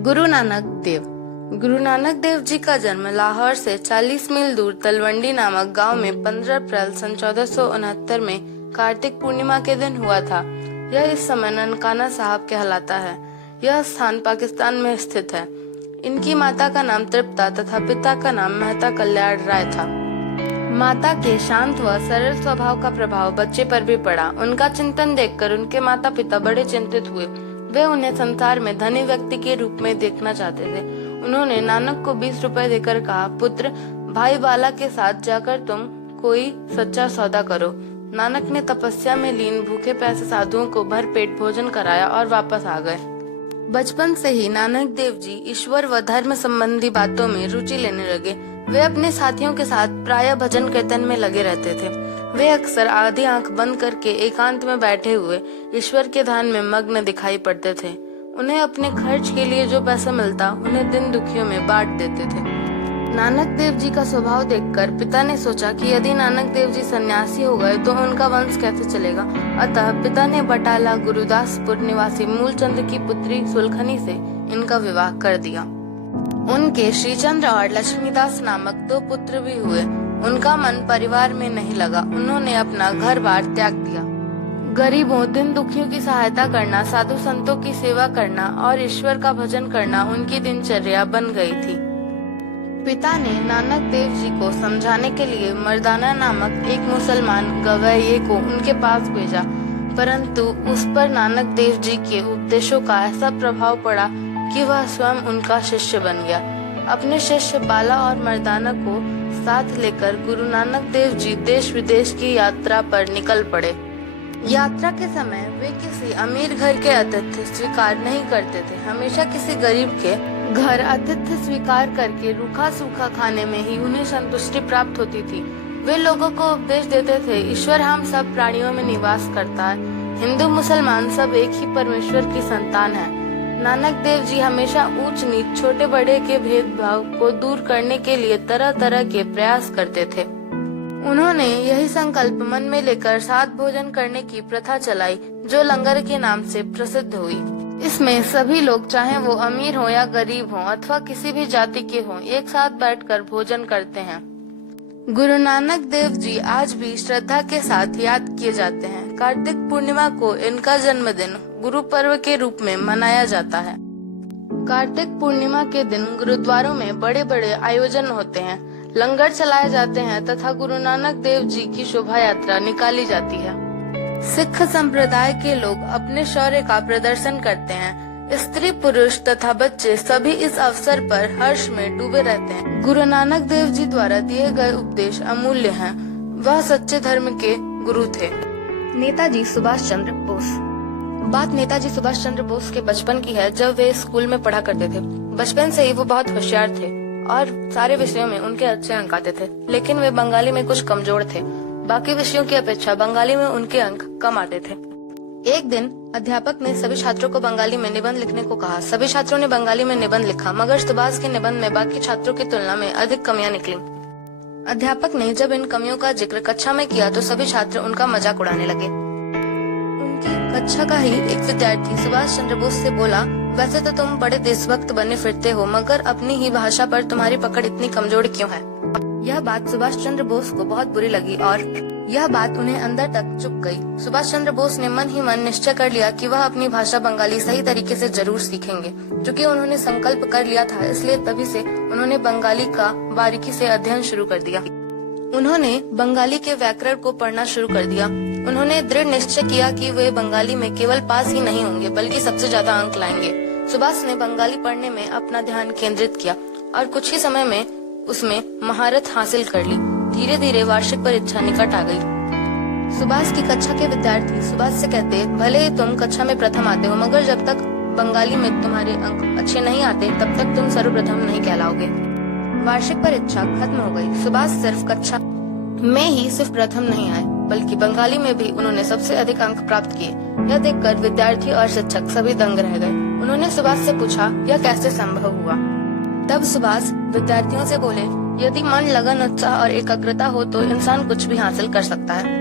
गुरु नानक देव। गुरु नानक देव जी का जन्म लाहौर से 40 मील दूर तलवंडी नामक गांव में 15 अप्रैल सन 1469 में कार्तिक पूर्णिमा के दिन हुआ था। यह इस समय ननकाना साहब कहलाता है। यह स्थान पाकिस्तान में स्थित है। इनकी माता का नाम तृप्ता तथा पिता का नाम मेहता कल्याण राय था। माता के शांत व सरल स्वभाव का प्रभाव बच्चे पर भी पड़ा। उनका चिंतन देखकर उनके माता पिता बड़े चिंतित हुए। वे उन्हें संसार में धनी व्यक्ति के रूप में देखना चाहते थे। उन्होंने नानक को 20 रुपए देकर कहा, पुत्र, भाई बाला के साथ जाकर तुम कोई सच्चा सौदा करो। नानक ने तपस्या में लीन भूखे प्यासे साधुओं को भरपेट भोजन कराया और वापस आ गए। बचपन से ही नानक देव जी ईश्वर व धर्म संबंधी बातों में रुचि लेने लगे। वे अपने साथियों के साथ प्रायः भजन कीर्तन में लगे रहते थे। वे अक्सर आधी आंख बंद करके एकांत में बैठे हुए ईश्वर के ध्यान में मग्न दिखाई पड़ते थे। उन्हें अपने खर्च के लिए जो पैसा मिलता उन्हें दिन दुखियों में बांट देते थे। नानक देव जी का स्वभाव देखकर पिता ने सोचा कि यदि नानक देव जी सन्यासी हो गए तो उनका वंश कैसे चलेगा। अतः पिता ने बटाला गुरुदासपुर निवासी मूलचंद की पुत्री सुलखनी से इनका विवाह कर दिया। उनके श्रीचंद्र और लक्ष्मीदास नामक 2 पुत्र भी हुए। उनका मन परिवार में नहीं लगा। उन्होंने अपना घर बार त्याग दिया। गरीबों, दिन दुखियों की सहायता करना, साधु संतों की सेवा करना और ईश्वर का भजन करना उनकी दिनचर्या बन गई थी। पिता ने नानक देव जी को समझाने के लिए मर्दाना नामक एक मुसलमान गवैये को उनके पास भेजा, परंतु उस पर नानक देव जी के उपदेशों का ऐसा प्रभाव पड़ा कि वह स्वयं उनका शिष्य बन गया। अपने शिष्य बाला और मर्दाना को साथ लेकर गुरु नानक देव जी देश विदेश की यात्रा पर निकल पड़े। यात्रा के समय वे किसी अमीर घर के आतिथ्य स्वीकार नहीं करते थे। हमेशा किसी गरीब के घर आतिथ्य स्वीकार करके रूखा सूखा खाने में ही उन्हें संतुष्टि प्राप्त होती थी। वे लोगों को उपदेश देते थे, ईश्वर हम सब प्राणियों में निवास करता है। हिंदू मुसलमान सब एक ही परमेश्वर की संतान है। नानक देव जी हमेशा ऊंच नीच, छोटे बड़े के भेदभाव को दूर करने के लिए तरह तरह के प्रयास करते थे। उन्होंने यही संकल्प मन में लेकर साथ भोजन करने की प्रथा चलाई, जो लंगर के नाम से प्रसिद्ध हुई। इसमें सभी लोग, चाहे वो अमीर हो या गरीब हो अथवा किसी भी जाति के हो, एक साथ बैठकर भोजन करते हैं। गुरु नानक देव जी आज भी श्रद्धा के साथ याद किए जाते हैं। कार्तिक पूर्णिमा को इनका जन्मदिन गुरु पर्व के रूप में मनाया जाता है। कार्तिक पूर्णिमा के दिन गुरुद्वारों में बड़े बड़े आयोजन होते हैं, लंगर चलाए जाते हैं तथा गुरु नानक देव जी की शोभा यात्रा निकाली जाती है। सिख संप्रदाय के लोग अपने शौर्य का प्रदर्शन करते हैं। स्त्री पुरुष तथा बच्चे सभी इस अवसर पर हर्ष में डूबे रहते हैं। गुरु नानक देव जी द्वारा दिए गए उपदेश अमूल्य हैं। वह सच्चे धर्म के गुरु थे। नेताजी सुभाष चंद्र बोस। बात नेताजी सुभाष चंद्र बोस के बचपन की है, जब वे स्कूल में पढ़ा करते थे। बचपन से ही वो बहुत होशियार थे और सारे विषयों में उनके अच्छे अंक आते थे, लेकिन वे बंगाली में कुछ कमजोर थे। बाकी विषयों की अपेक्षा बंगाली में उनके अंक कम आते थे। एक दिन अध्यापक ने सभी छात्रों को बंगाली में निबंध लिखने को कहा। सभी छात्रों ने बंगाली में निबंध लिखा, मगर सुभाष के निबंध में बाकी छात्रों की तुलना में अधिक कमियां निकली। अध्यापक ने जब इन कमियों का जिक्र कक्षा में किया तो सभी छात्र उनका मजाक उड़ाने लगे। उनकी कक्षा का ही एक विद्यार्थी सुभाष चंद्र बोस से बोला, वैसे तो तुम बड़े देशभक्त बने फिरते हो, मगर अपनी ही भाषा पर तुम्हारी पकड़ इतनी कमजोर क्यों है। यह बात सुभाष चंद्र बोस को बहुत बुरी लगी और यह बात उन्हें अंदर तक चुभ गई। सुभाष चंद्र बोस ने मन ही मन निश्चय कर लिया कि वह अपनी भाषा बंगाली सही तरीके से जरूर सीखेंगे। चूँकि उन्होंने संकल्प कर लिया था, इसलिए तभी से उन्होंने बंगाली का बारीकी से अध्ययन शुरू कर दिया। उन्होंने बंगाली के व्याकरण को पढ़ना शुरू कर दिया। उन्होंने दृढ़ निश्चय किया कि वे बंगाली में केवल पास ही नहीं होंगे, बल्कि सबसे ज्यादा अंक लाएंगे। सुभाष ने बंगाली पढ़ने में अपना ध्यान केंद्रित किया और कुछ ही समय में उसमें महारत हासिल कर ली। धीरे धीरे वार्षिक परीक्षा निकट आ गई। सुभाष की कक्षा के विद्यार्थी सुभाष से कहते, भले ही तुम कक्षा में प्रथम आते हो, मगर जब तक बंगाली में तुम्हारे अंक अच्छे नहीं आते तब तक तुम सर्वप्रथम नहीं कहलाओगे। वार्षिक परीक्षा खत्म हो गई। सुभाष सिर्फ कक्षा में ही सिर्फ प्रथम नहीं आए, बल्कि बंगाली में भी उन्होंने सबसे अधिक अंक प्राप्त किए। यह देखकर विद्यार्थी और शिक्षक सभी दंग रह गए। उन्होंने सुभाष से पूछा, यह कैसे संभव हुआ। तब सुभाष विद्यार्थियों से बोले, यदि मन, लगन, उत्साह और एकाग्रता हो तो इंसान कुछ भी हासिल कर सकता है।